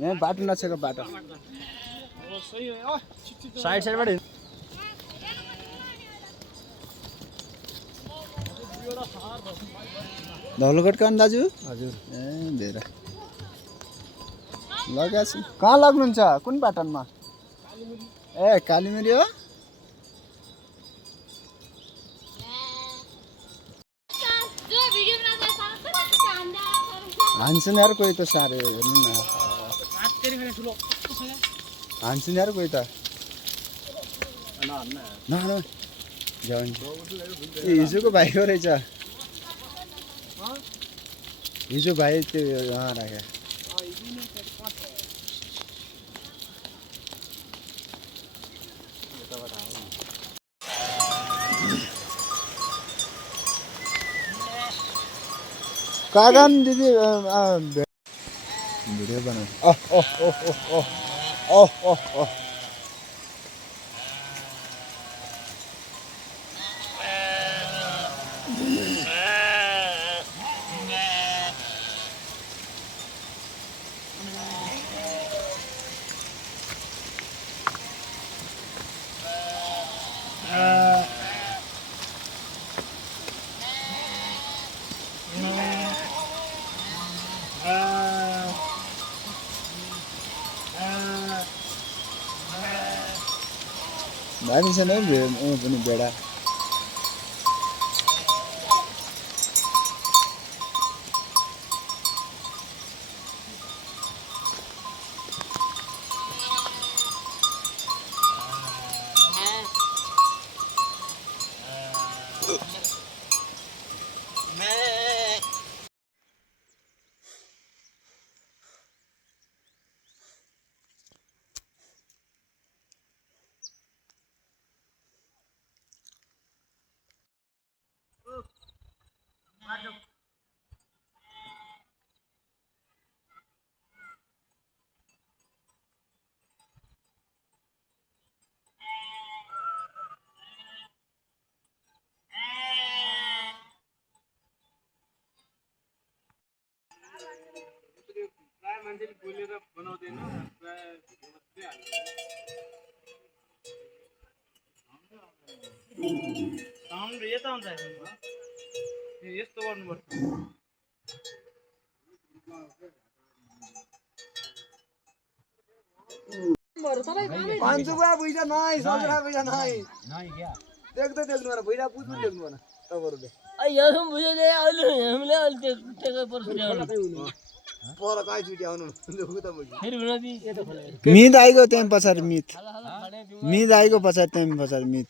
यहाँ बाटो नछेको बाटो साइडबाट धौलोकोट कान दाजु हजुर ए धेरै लगाछु कहाँ लाग्नुहुन्छ कुन पाटनमा ए कालीमेरी हो हान्छन् यार कोही त साह्रै हेर्नु न हान्छन् यार कोही त हिजोको भाइको रहेछ हिजो भाइ त्यो यहाँ राखे कागन दिदी भिडियो बनाउँछ दामी छ नि पनि बेडा यस्तो गर्नुपर्छ पाँचुवा बुझा नाइ सजरा बुझा नाइ देख्दै देख्नु भएन भइरा बुझ्नु देख्नु भएन तपाईँहरूले यहाँ बुझ्यो नि अहिले हामीले अहिले टेकै पर्छ पर काहीँ छुटी आउनु फेरि मित आइगयो त्यहाँ पछाडि मित आइगयो पछाडि त्यहाँ पछाडि मित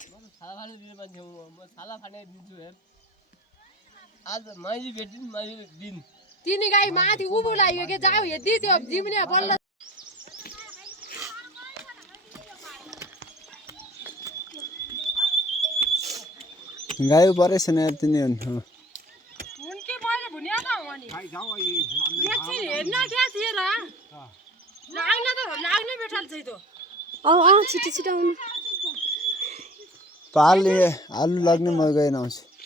आज माइली भेटिन माइली दिन तिनी गाई माथि उभो लाग्यो के जाऊ हेर्दी त्यो जिम्ने बल्ल गाई परेछ नि तिनी उनके मैले भुनिया त हो नि गाई जाऊ यति हेर्न क्या थिए र लाग्न बेठल छै त छिटो छिटो आउनु पालले आलु लाग्ने म गएन आउँछु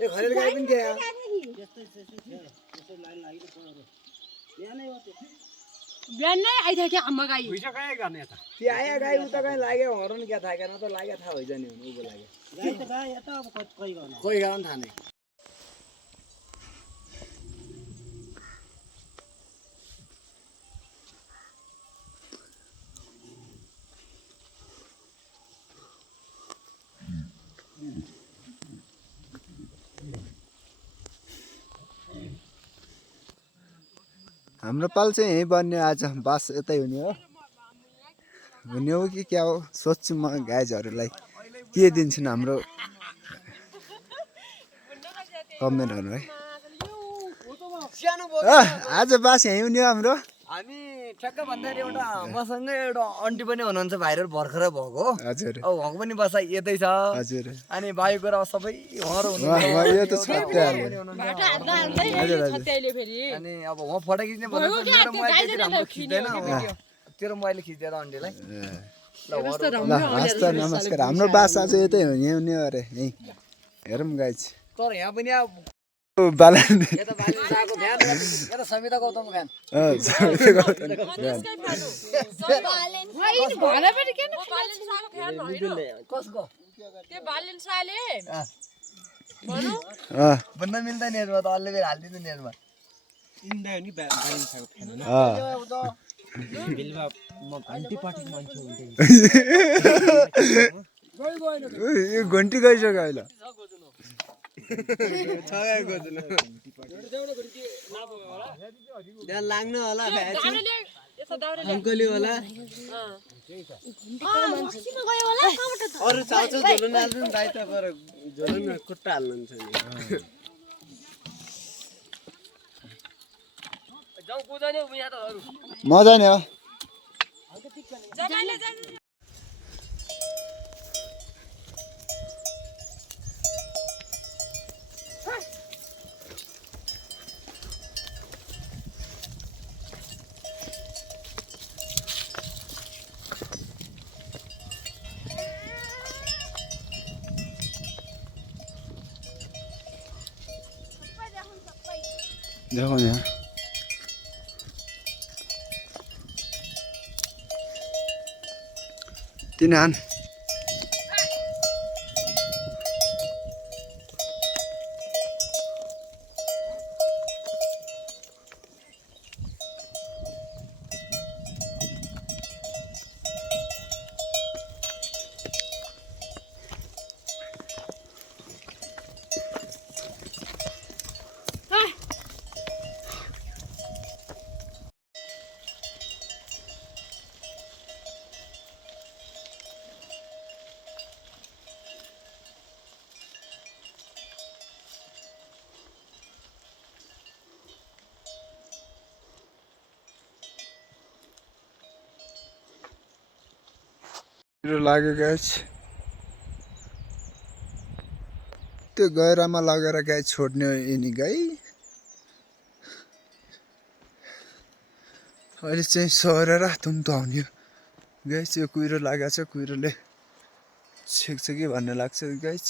ए खरेद गाई पनि थियो बिहान नै आइथ्यो क्या आमा गाई भुइसा कहाँ गर्ने त त्यो आया गाई उता कहाँ लाग्यो हरन क्या थाहा गर्न त लाग्यो थाहा होइ जाने हुनु उभो लाग्यो गाई त गाई यता अब कोही गर्न थाहा नै हाम्रो पाल चाहिँ यहीँ बन्ने आज बास यतै हुने हो कि क्या हो सोध्छु म गाइजहरूलाई के दिन्छन् हाम्रो कमेन्टहरू है आज बास यहीँ हुने हो हाम्रो हामी ठ्याक्क भन्दाखेरि एउटा मसँगै एउटा आन्टी पनि हुनुहुन्छ भाइरल भर्खरै भएको हजुर अब उहाँको पनि बसाइ यतै छ हजुर अनि भाइको कुरा सबै उहाँहरू यो त अनि अब उहाँ फोटो खिच्ने भन्दा मेरो मोबाइल हाम्रो खिच्दैन तेरो मोबाइलले खिच्दैन आन्टीलाई ल हस् त नमस्कार हाम्रो बासा चाहिँ यतै हो यहाँ हुने अरे यहीँ हेरौँ गाइज तर यहाँ पनि अब बालन यता बालिन शाहको फ्यान यता समिता गौतमको फ्यान भने पनि किन बालेन शाहको फ्यान होइन कसको त्यो बालेन शाहले भनौँ भन्न मिल्दैन नेटमा त अलि बेर हालिदिनु नेटमा यो घन्टी गइसक्यो अहिले त्यहाँ लाग्नु होला दाउराले यसो दाउराले अङ्कली होला अरू चाउचाउ झोलुन हाल्नु नि दाइ त पर झोलुनमा खुट्टा हाल्नुहुन्छ नि जाउँ कुदाउने उहाँ त अरू मजा नि हो जमाले जानु देखो यहाँ तीन हान लाग्यो गाइस त्यो गहिरामा लगेर गाई छोड्ने यिनी गाई अहिले चाहिँ सरेर तुम्ताउने गाइस यो कुहिरो लागेको छ कुहिरोले छेक्छ कि भन्ने लाग्छ गाइस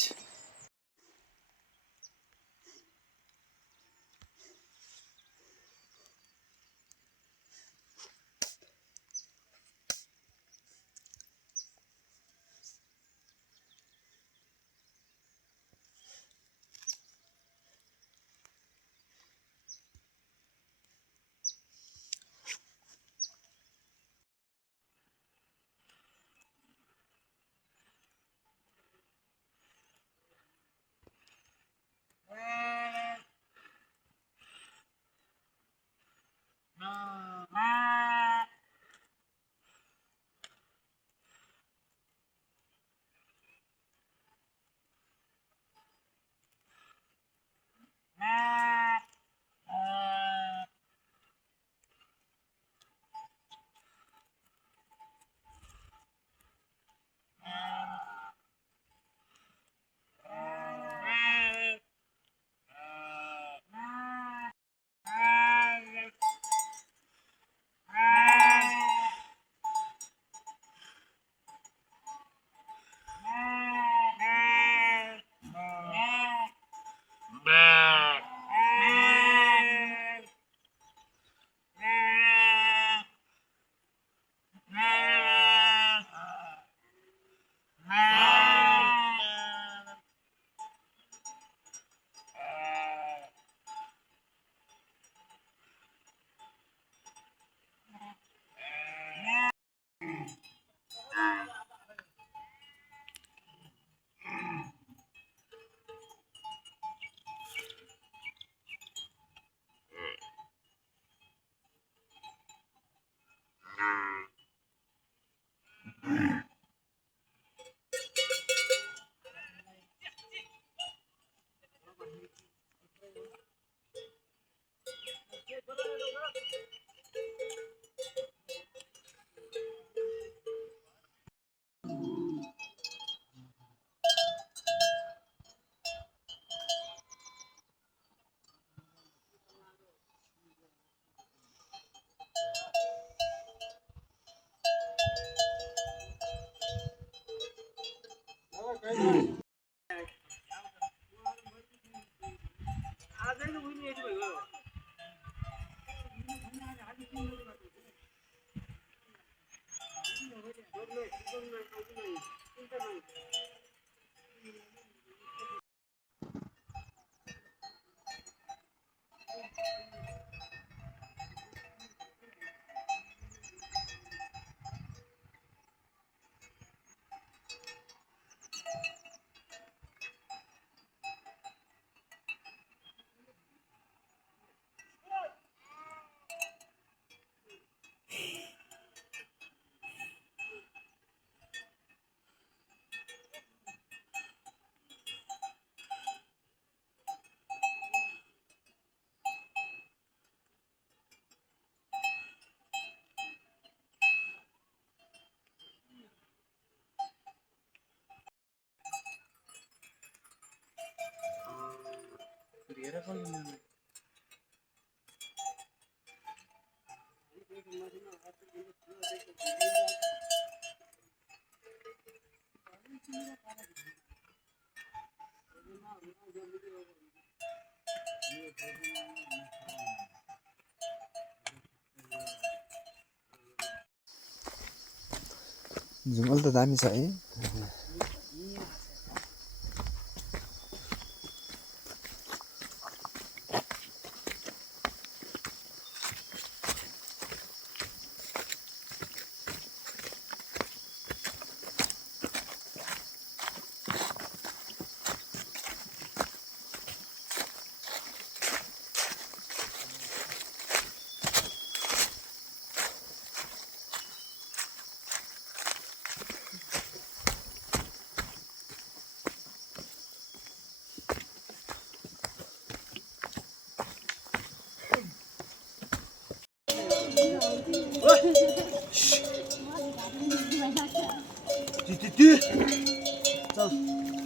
जङ्गल त दामी छ है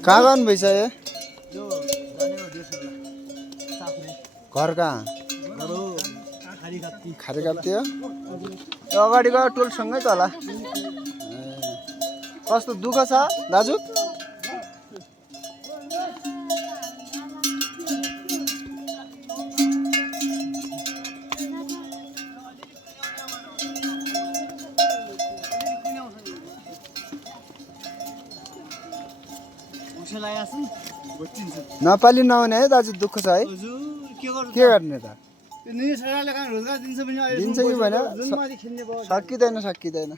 कहाँ गर्नु भइसक्यो घर कहाँ खारी काप्ती हो अगाडिको टोलसँगै त होला कस्तो दुःख छ दाजु नेपाली नहुने है दाजु दुःख छ है के गर्ने त दिन्छ कि भएन सकिँदैन